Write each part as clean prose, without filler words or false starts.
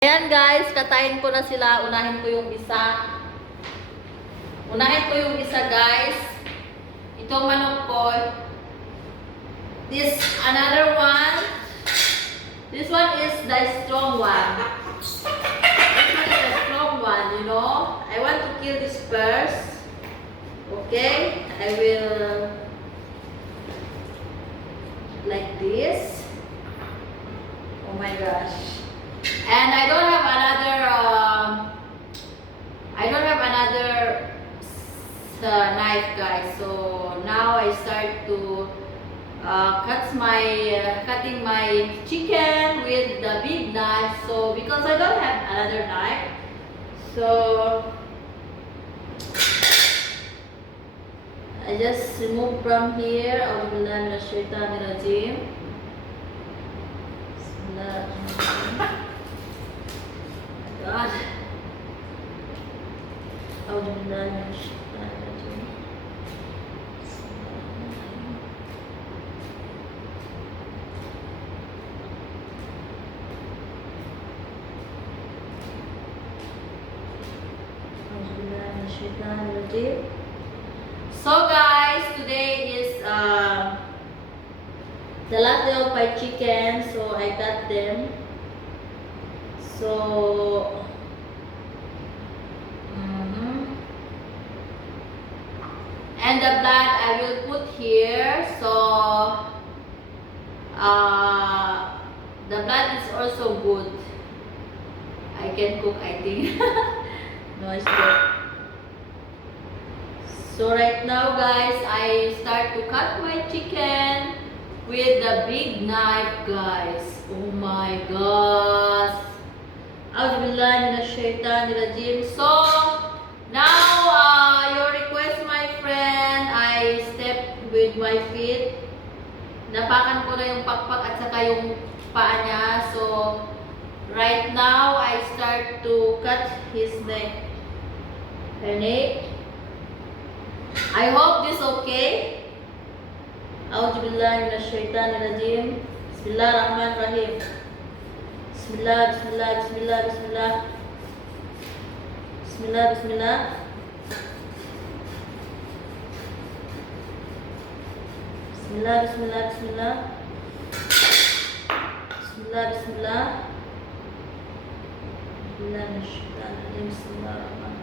Ayan guys, katayin ko na sila. Unahin ko yung isa. Unahin ko yung isa guys. Itong manok ko. This another one. This one is the strong one. This one is the strong one, you know. I want to kill this first. Okay, I will like this. Oh my gosh. And I don't have another knife guys, so now I start to cutting my chicken with the big knife. So because I don't have another knife, so I just remove from here. Bismillah minash shaitanir rajim. Bismillah. God. Bismillah minash shaitanir rajim. So guys, today is the last day of my chicken, so I cut them. So and the blood I will put here. So the blood is also good. I can cook, I think. No, it's good. So right now guys, I start to cut my chicken with the big knife guys. Oh my gosh. Auzubillah minash shaitanir rajim. So now your request my friend, I step with my feet. Napakan ko na yung pakpak at saka yung paa niya. So right now I start to cut his neck. I hope this okay. Auzubillah minash shaitanir rajim. Bismillahirrahmanirrahim. Bismillah, bismillah, bismillah, bismillah. Bismillah, bismillah. Bismillah, bismillah, bismillah. Bismillah, bismillah. Bismillah minash shaitanir rajim. Bismillahirrahmanirrahim.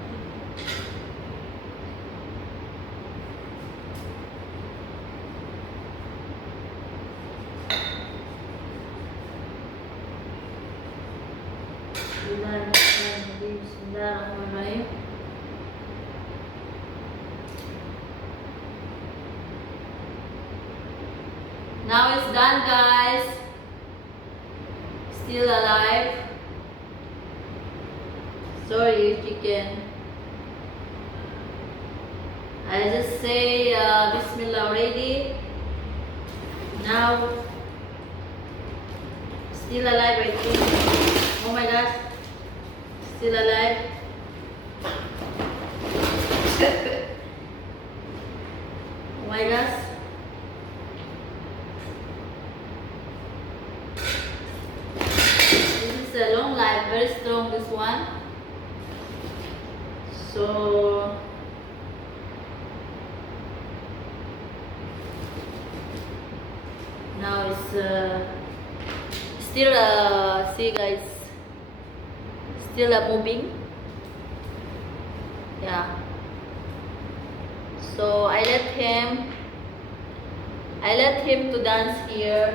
Bismillahirrahmanirrahim. Now it's done guys. Still alive. Sorry chicken. I just say bismillah already. Now still alive I think. Oh my gosh. Still alive. Oh my gosh. This is a long life, very strong this one. So now it's still see guys, still moving. Yeah. So I let him to dance here.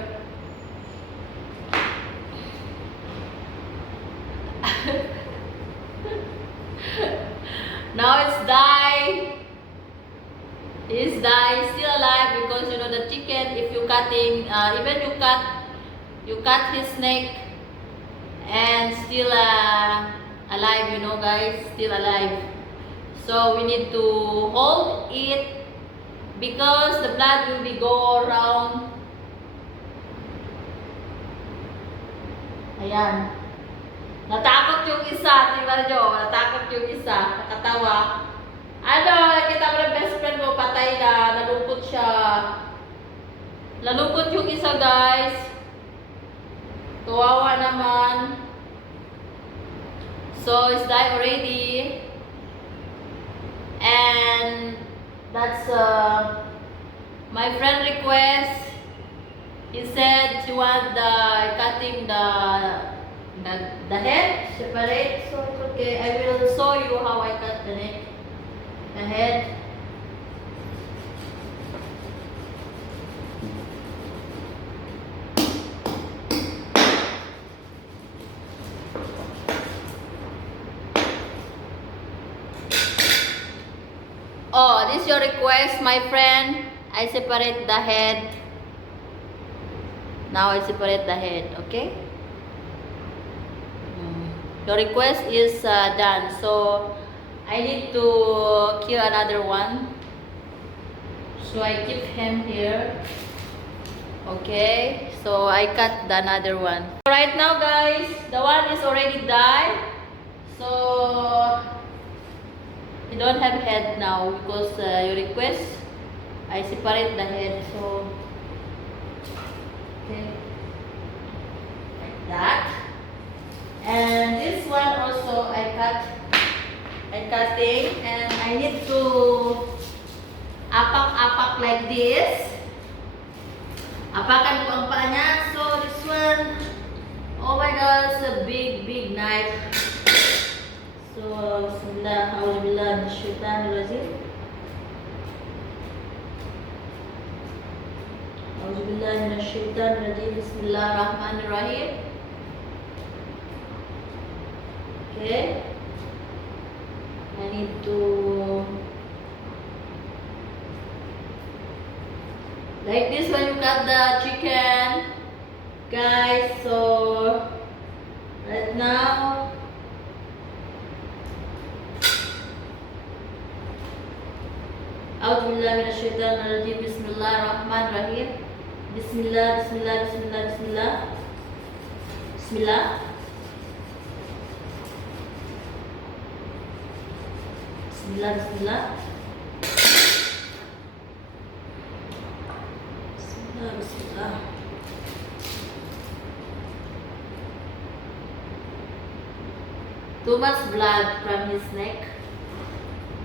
Now it's die. He's die, still alive because you know the chicken. If you cutting, even you cut his neck and still alive. You know, guys, still alive. So we need to hold it because the blood will be go around. Ayan. Natakot yung isa, tingnan nyo, natakot yung isa, nakatawa. Ano, nakita mo ng best friend mo, patay na, nalungkot siya. Nalungkot yung isa guys. Kawawa naman. So it's dye already, and that's my friend request. He said she want the cutting the head separate, so it's okay. I will show you how I cut the neck, the head. Oh, this is your request, my friend. I separate the head. Now I separate the head, okay? Your request is done. So I need to kill another one. So I keep him here. Okay, so I cut the another one. Right now, guys, the one is already dyed. So you don't have head now because you request I separate the head. So okay, like that. And this one also I cutting, and I need to apak like this. Apakan ko ang paa niya. So this one, oh my god, it's a big knife. So bismillah, a'udzubillah minasyaitanirrajim. A'udzubillah minasyaitanirrajim. Bismillahirrahmanirrahim. Okay. I need to like this when you cut the chicken, guys. So right now A'udzubillahi minasyaitonirrajim. Bismillahirrahmanirrahim. Bismillah, bismillah, bismillah, bismillah. Bismillah. Bismillah, bismillah. Bismillah, bismillah. Too much blood from his neck,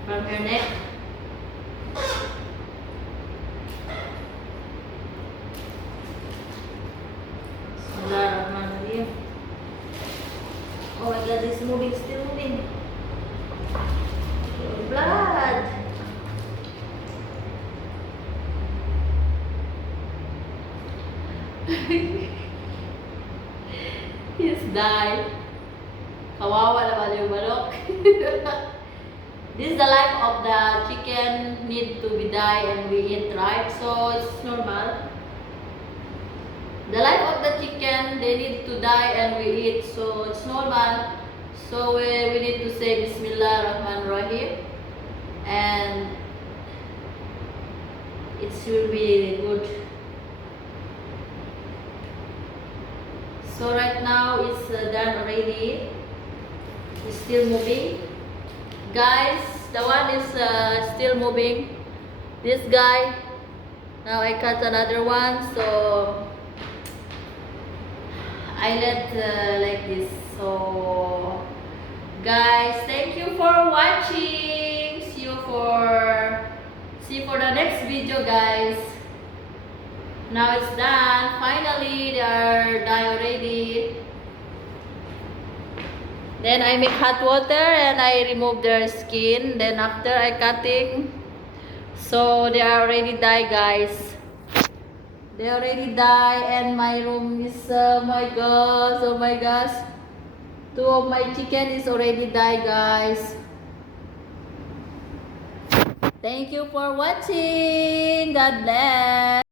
from her neck. Bismillahirrahmanirrahim. Oh my god, it's moving, still moving. Blood. He's died. Kawawa naman yung manok. This is the life of the chicken, need to be died and we eat, right? So it's normal. The life of the chicken, they need to die and we eat, so it's normal. So we need to say Bismillahirrahmanirrahim, and it will be good. So right now it's done already. It's still moving, guys. The one is still moving. This guy. Now I cut another one, so I let like this. So guys, thank you for watching. See you for the next video, guys. Now it's done. Finally, they are done already. Then I make hot water and I remove their skin. Then after I cutting, so they are already dye, guys. They already dye, and my room is oh my gosh. 2 of my chicken is already dye, guys. Thank you for watching. God bless.